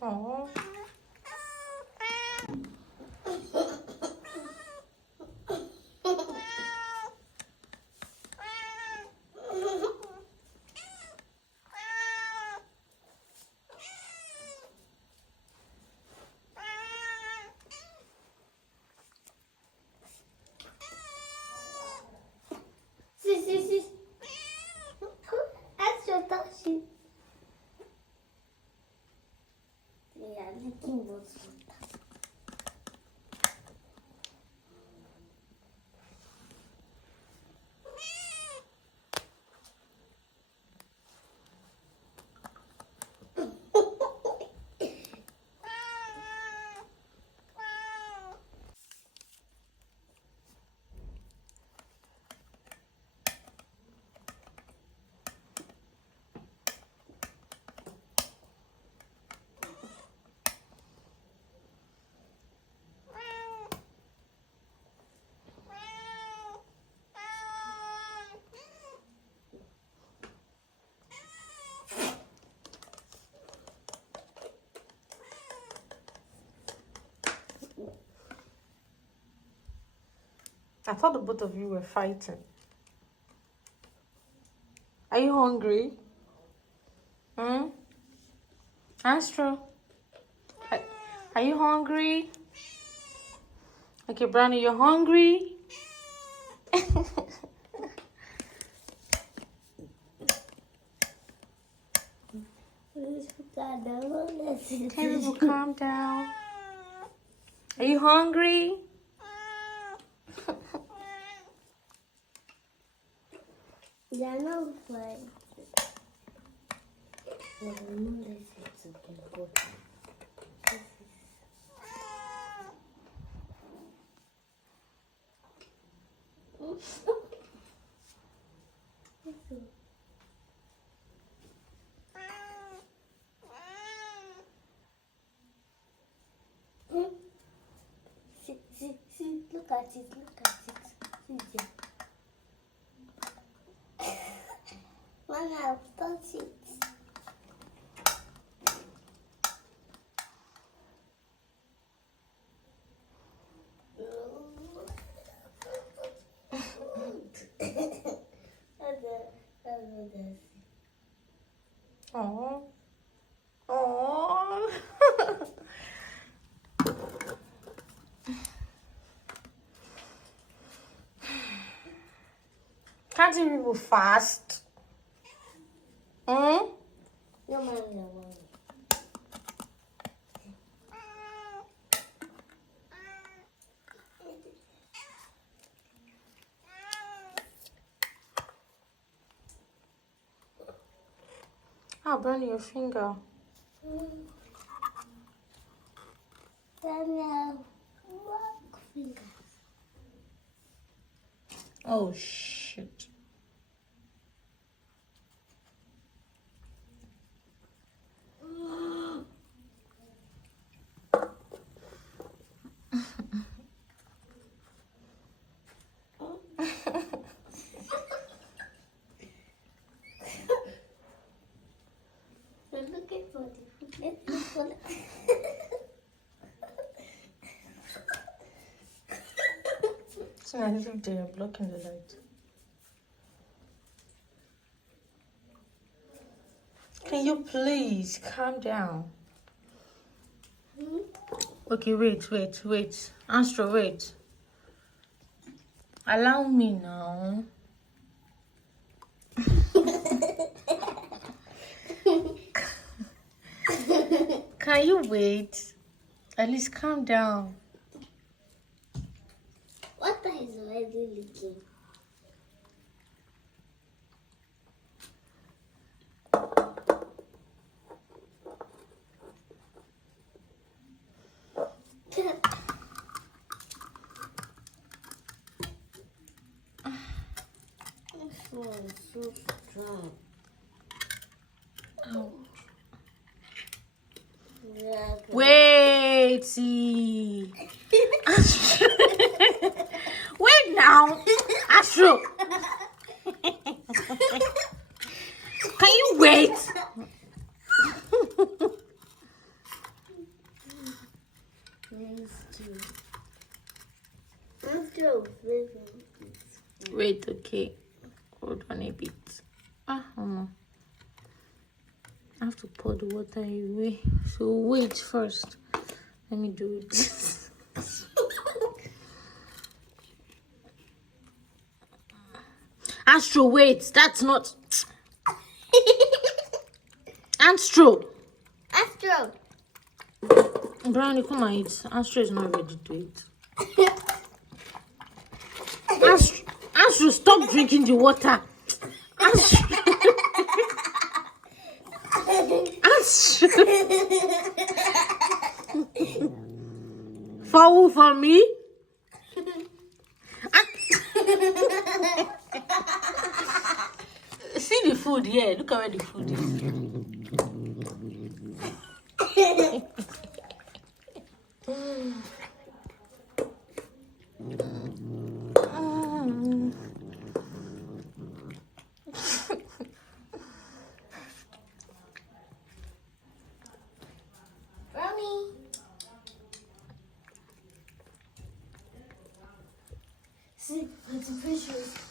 Oh. Si. Acho que yeah, licking those. I thought the both of you were fighting. Are you hungry? Astro? Are you hungry? Okay, Brownie, you're hungry? Hey, people, calm down. Are you hungry? Yeah, no play. No, this is important. See, look at it. See, Mama, I'll touch it. Oh. Oh. Can't you people fast? Your mommy. Oh, burn your finger. Daniel, what fingers? Oh, shit. We're looking for the food. Let's look for the... It's not as if they are blocking the light. Can you please calm down? Okay, wait. Astro, wait. Allow me now. Can you wait? At least calm down. Water is already leaking. This one is so strong. Oh. Yeah, Wait, see. Wait now. Astro. Can you wait? Wait, okay. Hold on a bit. I have to pour the water away. So wait first. Let me do it. Astro, wait. That's not. Astro. Astro. Brownie, come and eat. Astro is not ready to eat. Astro, stop drinking the water. Astro. Astro. For who? For me? See the food here. Look at where the food is. Brownie. See, it's precious.